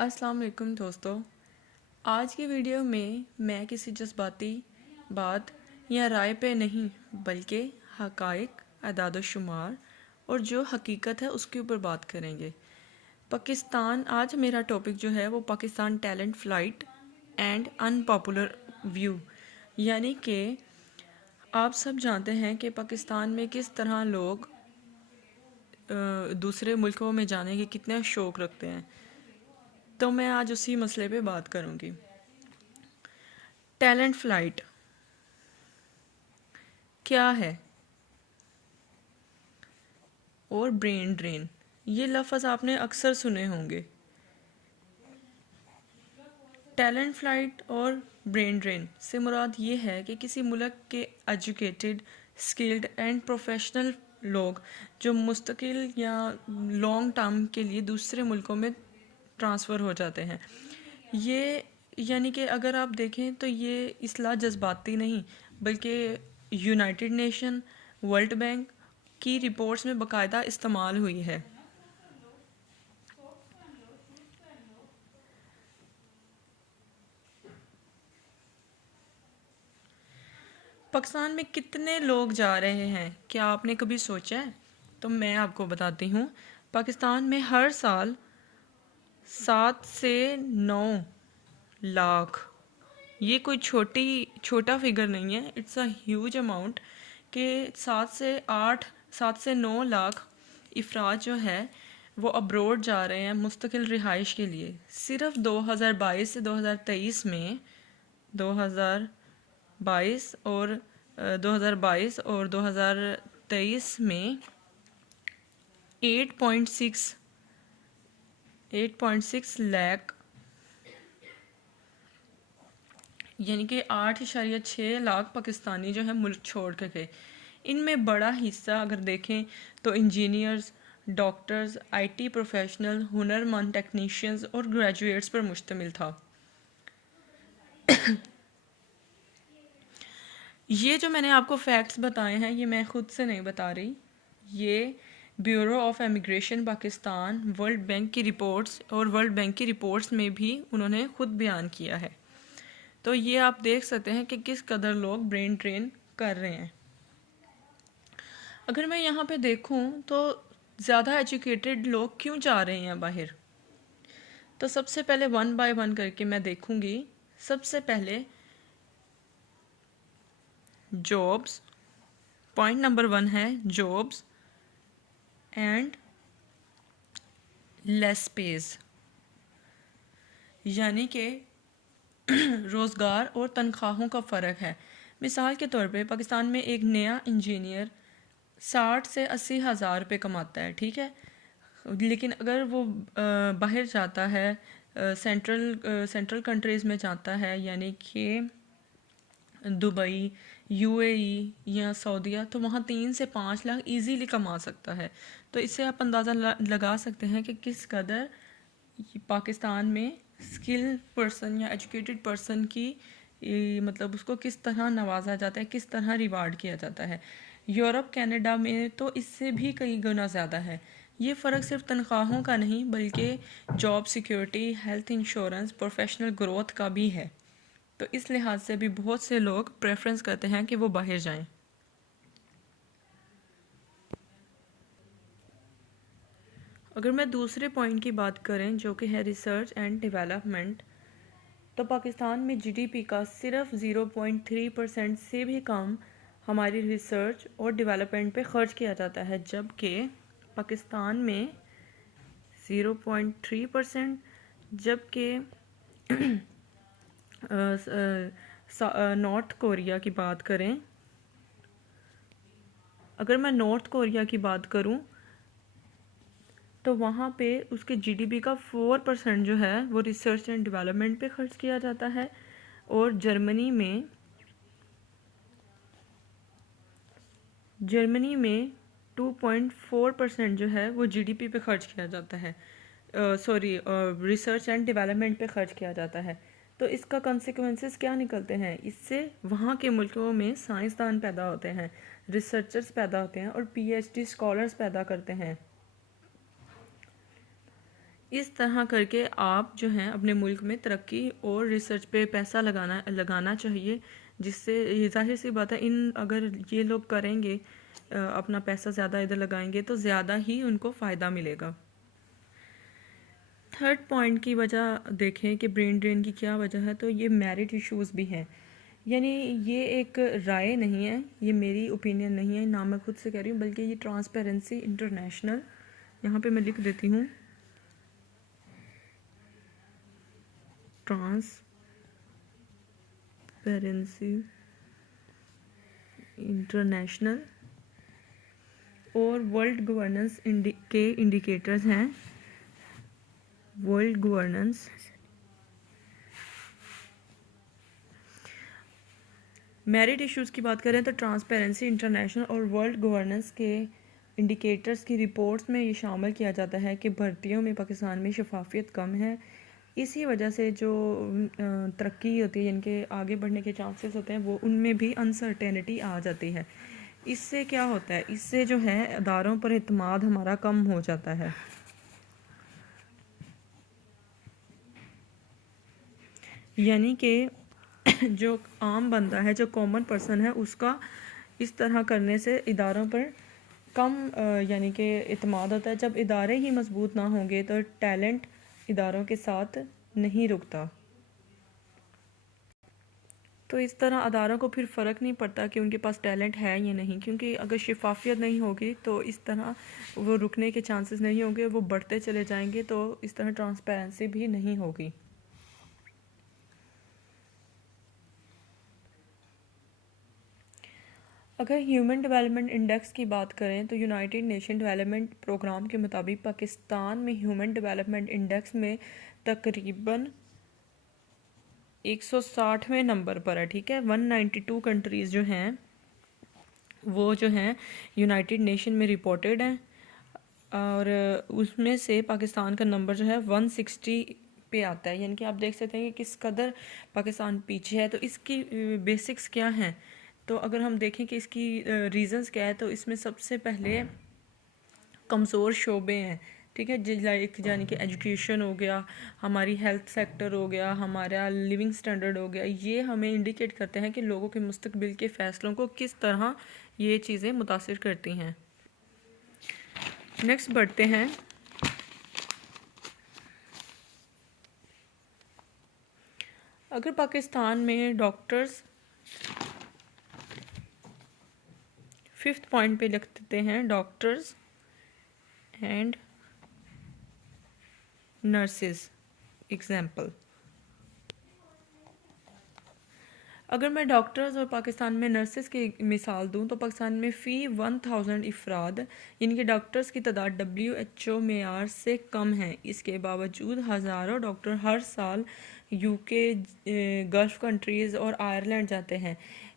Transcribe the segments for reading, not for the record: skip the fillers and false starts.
السلام علیکم دوستو، آج کی ویڈیو میں کسی جذباتی بات یا رائے پہ نہیں بلکہ حقائق، اعداد و شمار اور جو حقیقت ہے اس کے اوپر بات کریں گے۔ پاکستان، آج میرا ٹاپک جو ہے وہ Pakistan talent flight and unpopular view, یعنی کہ آپ سب جانتے ہیں کہ پاکستان میں کس طرح لوگ دوسرے ملکوں میں جانے کے کتنے شوق رکھتے ہیں، تو میں آج اسی مسئلے پہ بات کروں گی۔ ٹیلنٹ فلائٹ کیا ہے اور برین ڈرین، یہ لفظ آپ نے اکثر سنے ہوں گے۔ ٹیلنٹ فلائٹ اور برین ڈرین سے مراد یہ ہے کہ کسی ملک کے ایجوکیٹڈ، اسکلڈ اینڈ پروفیشنل لوگ جو مستقل یا لانگ ٹرم کے لیے دوسرے ملکوں میں ٹرانسفر ہو جاتے ہیں۔ یہ یعنی کہ اگر آپ دیکھیں تو یہ اصطلاح جذباتی نہیں بلکہ یونائٹڈ نیشن، ورلڈ بینک کی رپورٹس میں باقاعدہ استعمال ہوئی ہے۔ پاکستان میں کتنے لوگ جا رہے ہیں، کیا آپ نے کبھی سوچا ہے؟ تو میں آپ کو بتاتی ہوں، پاکستان میں ہر سال 7 سے 9 لاکھ، یہ کوئی چھوٹا فگر نہیں ہے، اٹس اے ہیوج اماؤنٹ، کہ 7 سے 9 لاکھ افراد جو ہے وہ ابروڈ جا رہے ہیں مستقل رہائش کے لیے۔ صرف 2022 سے 2023 میں 2022 اور 2023 میں 8.6 لاکھ، یعنی کہ 8.6 لاکھ پاکستانی جو ہے ملک چھوڑ کے گئے۔ ان میں بڑا حصہ اگر دیکھیں تو engineers, doctors, I T professional, ہنرمند ٹیکنیشینز اور گریجویٹس پر مشتمل تھا۔ یہ جو میں نے آپ کو فیکٹس بتائے ہیں یہ میں خود سے نہیں بتا رہی، یہ bureau of immigration Pakistan, world bank کی رپورٹس اور ورلڈ بینک کی رپورٹس میں بھی انہوں نے خود بیان کیا ہے۔ تو یہ آپ دیکھ سکتے ہیں کہ کس قدر لوگ برین ڈرین کر رہے ہیں۔ اگر میں یہاں پہ دیکھوں تو زیادہ ایجوکیٹڈ لوگ کیوں جا رہے ہیں باہر، تو سب سے پہلے 1 بائی 1 کر کے میں دیکھوں گی۔ سب سے پہلے جابس، پوائنٹ نمبر 1 ہے جابس اینڈ لیس پیز، یعنی کہ روزگار اور تنخواہوں کا فرق ہے۔ مثال کے طور پہ پاکستان میں ایک نیا انجینئر 60 سے 80 ہزار روپے کماتا ہے، ٹھیک ہے، لیکن اگر وہ باہر جاتا ہے، سینٹرل کنٹریز میں جاتا ہے، یعنی کہ دبئی، یو اے ای یا سعودیہ، تو وہاں 3 سے 5 لاکھ ایزیلی کما سکتا ہے۔ تو اس سے آپ اندازہ لگا سکتے ہیں کہ کس قدر پاکستان میں اسکل پرسن یا ایجوکیٹڈ پرسن کی مطلب اس کو کس طرح نوازا جاتا ہے، کس طرح ریوارڈ کیا جاتا ہے۔ یورپ، کینیڈا میں تو اس سے بھی کئی گنا زیادہ ہے۔ یہ فرق صرف تنخواہوں کا نہیں بلکہ job security, health insurance, professional growth کا بھی ہے۔ تو اس لحاظ سے بھی بہت سے لوگ پریفرنس کرتے ہیں کہ وہ باہر جائیں۔ اگر میں دوسرے پوائنٹ کی بات کریں جو کہ ہے ریسرچ اینڈ ڈیولپمنٹ، تو پاکستان میں جی ڈی پی کا صرف 0.3% سے بھی کم ہماری ریسرچ اور ڈیولپمنٹ پہ خرچ کیا جاتا ہے، جبکہ پاکستان میں 0.3%، جبکہ نارتھ کوریا کی بات کریں، اگر میں نارتھ کوریا کی بات کروں تو وہاں پہ اس کے جی ڈی پی کا 4% جو ہے وہ ریسرچ اینڈ ڈیولپمنٹ پہ خرچ کیا جاتا ہے، اور جرمنی میں 2.4% جو ہے وہ جی ڈی پی پہ خرچ کیا جاتا ہے، ریسرچ اینڈ ڈیولپمنٹ پہ خرچ کیا جاتا ہے۔ تو اس کا کنسیکوینسز کیا نکلتے ہیں؟ اس سے وہاں کے ملکوں میں سائنسدان پیدا ہوتے ہیں، ریسرچرز پیدا ہوتے ہیں اور پی ایچ ڈی اسکالرز پیدا کرتے ہیں۔ اس طرح کر کے آپ جو ہیں اپنے ملک میں ترقی اور ریسرچ پہ پیسہ لگانا چاہیے، جس سے یہ ظاہر سی بات ہے اگر یہ لوگ کریں گے، اپنا پیسہ زیادہ ادھر لگائیں گے تو زیادہ ہی ان کو فائدہ ملے گا۔ تھرڈ پوائنٹ کی وجہ دیکھیں کہ برین ڈرین کی کیا وجہ ہے، تو یہ میرٹ ایشوز بھی ہیں۔ یعنی یہ ایک رائے نہیں ہے، یہ میری اوپینین نہیں ہے، نہ میں خود سے کہہ رہی ہوں، بلکہ یہ ٹرانسپیرنسی انٹرنیشنل، یہاں پہ میں لکھ دیتی ہوں، ٹرانسپیرنسی انٹرنیشنل اور ورلڈ گورننس کے انڈیکیٹرز ہیں۔ ورلڈ گورننس، میرٹ ایشوز کی بات کریں تو ٹرانسپیرنسی انٹرنیشنل اور ورلڈ گورننس کے انڈیکیٹرز کی رپورٹس میں یہ شامل کیا جاتا ہے کہ بھرتیوں میں پاکستان میں شفافیت کم ہے۔ اسی وجہ سے جو ترقی ہوتی ہے، ان کے آگے بڑھنے کے چانسز ہوتے ہیں، وہ ان میں بھی انسرٹینٹی آ جاتی ہے۔ اس سے کیا ہوتا ہے، اس سے جو ہے اداروں پر اعتماد ہمارا کم ہو جاتا ہے۔ یعنی کہ جو عام بندہ ہے، جو کامن پرسن ہے، اس کا اس طرح کرنے سے اداروں پر کم یعنی کہ اعتماد ہوتا ہے۔ جب ادارے ہی مضبوط نہ ہوں گے تو ٹیلنٹ اداروں کے ساتھ نہیں رکتا، تو اس طرح اداروں کو پھر فرق نہیں پڑتا کہ ان کے پاس ٹیلنٹ ہے یا نہیں، کیونکہ اگر شفافیت نہیں ہوگی تو اس طرح وہ رکنے کے چانسز نہیں ہوں گے، وہ بڑھتے چلے جائیں گے، تو اس طرح ٹرانسپیرنسی بھی نہیں ہوگی۔ اگر ہیومن ڈیولپمنٹ انڈیکس کی بات کریں تو یونائٹڈ نیشن ڈیولپمنٹ پروگرام کے مطابق پاکستان میں ہیومن ڈیولپمنٹ انڈیکس میں تقریباً 160ویں نمبر پر ہے، ٹھیک ہے۔ 192 کنٹریز جو ہیں وہ جو ہیں یونائٹڈ نیشن میں رپورٹڈ ہیں، اور اس میں سے پاکستان کا نمبر جو ہے 160 پہ آتا ہے۔ یعنی کہ آپ دیکھ سکتے ہیں کہ کس قدر پاکستان پیچھے ہے۔ تو اس کی بیسکس کیا ہیں، تو اگر ہم دیکھیں کہ اس کی ریزنز کیا ہے، تو اس میں سب سے پہلے کمزور شعبے ہیں، ٹھیک ہے، یعنی کہ ایجوکیشن ہو گیا، ہماری ہیلتھ سیکٹر ہو گیا، ہمارا لیونگ سٹینڈرڈ ہو گیا، یہ ہمیں انڈیکیٹ کرتے ہیں کہ لوگوں کے مستقبل کے فیصلوں کو کس طرح یہ چیزیں متاثر کرتی ہیں۔ نیکسٹ بڑھتے ہیں۔ اگر پاکستان میں ڈاکٹرز 5th پوائنٹ پہ لکھ دیتے ہیں، ڈاکٹرز اینڈ نرسز ایگزامپل۔ اگر میں ڈاکٹرز اور پاکستان میں نرسز کی مثال دوں تو پاکستان میں فی 1000 افراد یعنی کہ ڈاکٹرز کی تعداد WHO معیار سے کم ہے۔ اس کے باوجود ہزاروں ڈاکٹر ہر سال UK، گلف کنٹریز اور آئرلینڈ جاتے ہیں۔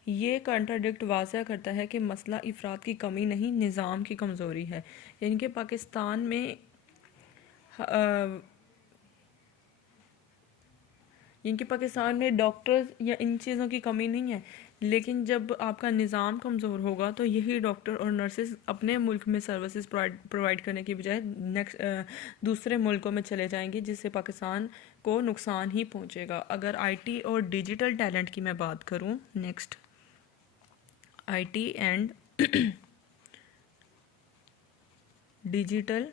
یہ کنٹراڈکٹ واضح کرتا ہے کہ مسئلہ افراد کی کمی نہیں، نظام کی کمزوری ہے۔ یعنی کہ پاکستان میں ڈاکٹرز یا ان چیزوں کی کمی نہیں ہے، لیکن جب آپ کا نظام کمزور ہوگا تو یہی ڈاکٹر اور نرسز اپنے ملک میں سروسز پرووائڈ کرنے کی بجائے دوسرے ملکوں میں چلے جائیں گے، جس سے پاکستان کو نقصان ہی پہنچے گا۔ اگر IT اور ڈیجیٹل ٹیلنٹ کی میں بات کروں، نیکسٹ IT اینڈ ڈیجیٹل،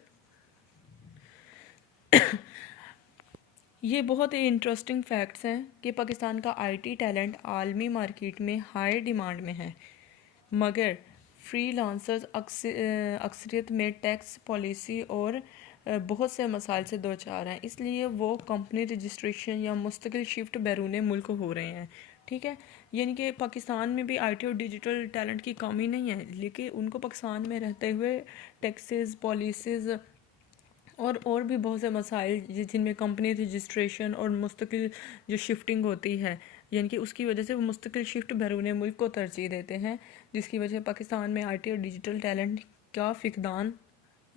یہ بہت ہی انٹرسٹنگ فیکٹس ہیں کہ پاکستان کا IT ٹیلنٹ عالمی مارکیٹ میں ہائی ڈیمانڈ میں ہے، مگر فری لانسرز اکثریت میں ٹیکس پالیسی اور بہت سے مسائل سے دوچار ہیں، اس لیے وہ کمپنی رجسٹریشن یا مستقل شفٹ بیرون ملک ہو رہے ہیں، ٹھیک ہے۔ یعنی کہ پاکستان میں بھی IT اور ڈیجیٹل ٹیلنٹ کی کمی نہیں ہے، لیکن ان کو پاکستان میں رہتے ہوئے ٹیکسز، پالیسیز اور بھی بہت سے مسائل جن میں کمپنی رجسٹریشن اور مستقل جو شفٹنگ ہوتی ہے، یعنی کہ اس کی وجہ سے وہ مستقل شفٹ بیرون ملک کو ترجیح دیتے ہیں، جس کی وجہ سے پاکستان میں IT اور ڈیجیٹل ٹیلنٹ کا فقدان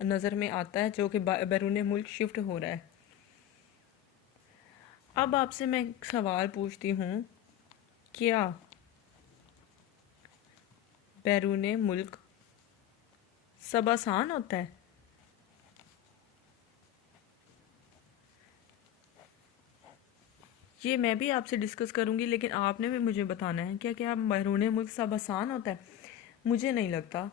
نظر میں آتا ہے، جو کہ بیرون ملک شفٹ ہو رہا ہے۔ اب آپ سے میں ایک سوال پوچھتی ہوں، کیا بیرون ملک سب آسان ہوتا ہے؟ یہ میں بھی آپ سے ڈسکس کروں گی، لیکن آپ نے بھی مجھے بتانا ہے کیا کیا بیرون ملک سب آسان ہوتا ہے؟ مجھے نہیں لگتا،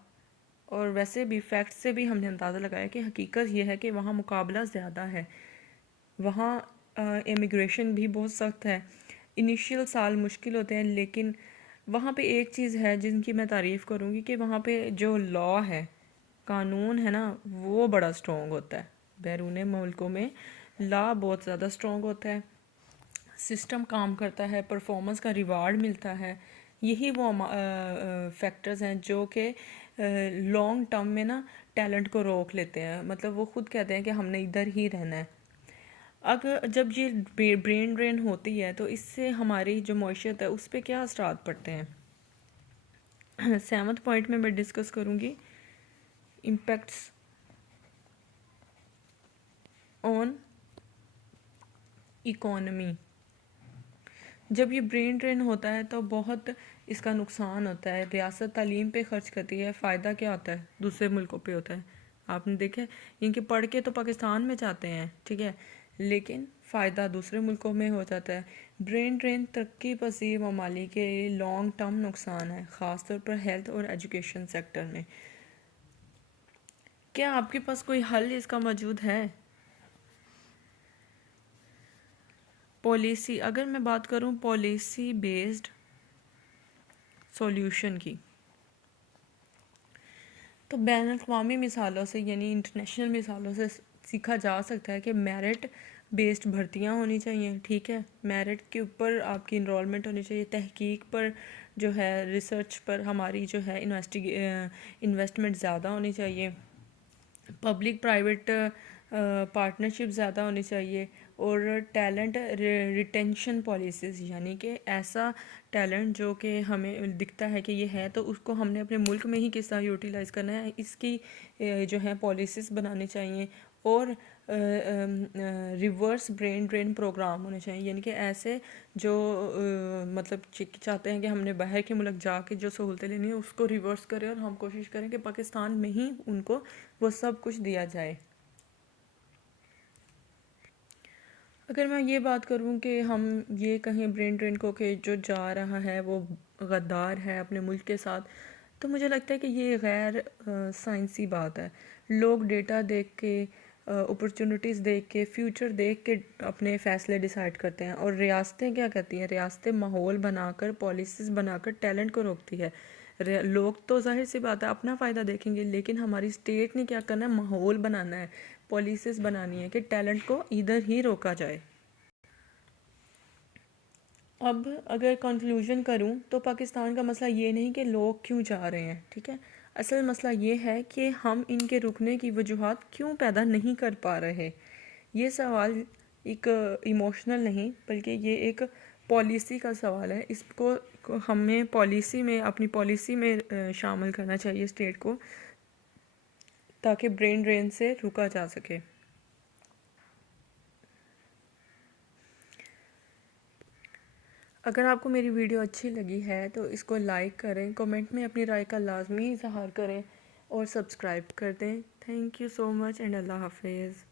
اور ویسے بھی فیکٹ سے بھی ہم نے اندازہ لگایا کہ حقیقت یہ ہے کہ وہاں مقابلہ زیادہ ہے، وہاں امیگریشن بھی بہت سخت ہے، انیشیل سال مشکل ہوتے ہیں، لیکن وہاں پہ ایک چیز ہے جن کی میں تعریف کروں گی کہ وہاں پہ جو لا ہے، قانون ہے نا، وہ بڑا سٹرونگ ہوتا ہے۔ بیرون ملکوں میں لا بہت زیادہ سٹرونگ ہوتا ہے، سسٹم کام کرتا ہے، پرفارمنس کا ریوارڈ ملتا ہے۔ یہی وہ فیکٹرز ہیں جو کہ لانگ ٹرم میں نا ٹیلنٹ کو روک لیتے ہیں، مطلب وہ خود کہتے ہیں کہ ہم نے ادھر ہی رہنا ہے۔ اگر جب یہ برین ڈرین ہوتی ہے تو اس سے ہماری جو معیشت ہے اس پہ کیا اثرات پڑتے ہیں؟ 7 پوائنٹ میں ڈسکس کروں گی امپیکٹس آن اکانومی۔ جب یہ برین ڈرین ہوتا ہے تو بہت اس کا نقصان ہوتا ہے، ریاست تعلیم پہ خرچ کرتی ہے، فائدہ کیا ہوتا ہے؟ دوسرے ملکوں پہ ہوتا ہے۔ آپ نے دیکھا ان کے پڑھ کے تو پاکستان میں جاتے ہیں، ٹھیک ہے، لیکن فائدہ دوسرے ملکوں میں ہو جاتا ہے۔ برین ڈرین ترقی پذیر ممالک کے لانگ ٹرم نقصان ہے، خاص طور پر ہیلتھ اور ایجوکیشن سیکٹر میں۔ کیا آپ کے پاس کوئی حل اس کا موجود ہے؟ پالیسی، اگر میں بات کروں پالیسی بیسڈ سولوشن کی، تو بین الاقوامی مثالوں سے یعنی انٹرنیشنل مثالوں سے سیکھا جا سکتا ہے کہ میرٹ بیسڈ بھرتیاں ہونی چاہیے، ٹھیک ہے، میرٹ کے اوپر آپ کی انرولمنٹ ہونی چاہیے، تحقیق پر جو ہے، ریسرچ پر ہماری جو ہے انویسٹمنٹ زیادہ ہونی چاہیے، پبلک پرائیویٹ پارٹنرشپ زیادہ ہونی چاہیے، اور ٹیلنٹ ریٹینشن پالیسیز، یعنی کہ ایسا ٹیلنٹ جو کہ ہمیں دکھتا ہے کہ یہ ہے تو اس کو ہم نے اپنے ملک میں ہی کس طرح یوٹیلائز کرنا ہے، اس کی جو ہے پالیسیز بنانی چاہیے، اور ریورس برین ڈرین پروگرام ہونے چاہیے، یعنی کہ ایسے جو مطلب چاہتے ہیں کہ ہم نے باہر کے ملک جا کے جو سہولتیں لینی ہیں اس کو ریورس کریں، اور ہم کوشش کریں کہ پاکستان میں ہی ان کو وہ سب کچھ دیا جائے۔ اگر میں یہ بات کروں کہ ہم یہ کہیں برین ڈرین کو کہ جو جا رہا ہے وہ غدار ہے اپنے ملک کے ساتھ، تو مجھے لگتا ہے کہ یہ غیر سائنسی بات ہے۔ لوگ ڈیٹا دیکھ کے، اپرچونٹیز دیکھ کے، فیوچر دیکھ کے اپنے فیصلے ڈیسائیڈ کرتے ہیں، اور ریاستیں کیا کرتی ہیں؟ ریاستیں ماحول بنا کر، پالیسیز بنا کر ٹیلنٹ کو روکتی ہے۔ لوگ تو ظاہر سی بات ہے اپنا فائدہ دیکھیں گے، لیکن ہماری اسٹیٹ نے کیا کرنا ہے؟ ماحول بنانا ہے، پالیسیز بنانی ہے کہ ٹیلنٹ کو ادھر ہی روکا جائے۔ اب اگر کنکلوژن کروں تو پاکستان کا مسئلہ یہ نہیں کہ لوگ کیوں جا رہے ہیں، ٹھیک ہے، اصل مسئلہ یہ ہے کہ ہم ان کے رکنے کی وجوہات کیوں پیدا نہیں کر پا رہے۔ یہ سوال ایک ایموشنل نہیں بلکہ یہ ایک پالیسی کا سوال ہے، اس کو ہمیں پالیسی میں، اپنی پالیسی میں شامل کرنا چاہیے اسٹیٹ کو، تاکہ برین ڈرین سے رکا جا سکے۔ اگر آپ کو میری ویڈیو اچھی لگی ہے تو اس کو لائک کریں، کمنٹ میں اپنی رائے کا لازمی اظہار کریں، اور سبسکرائب کر دیں۔ Thank you so much and اللہ حافظ۔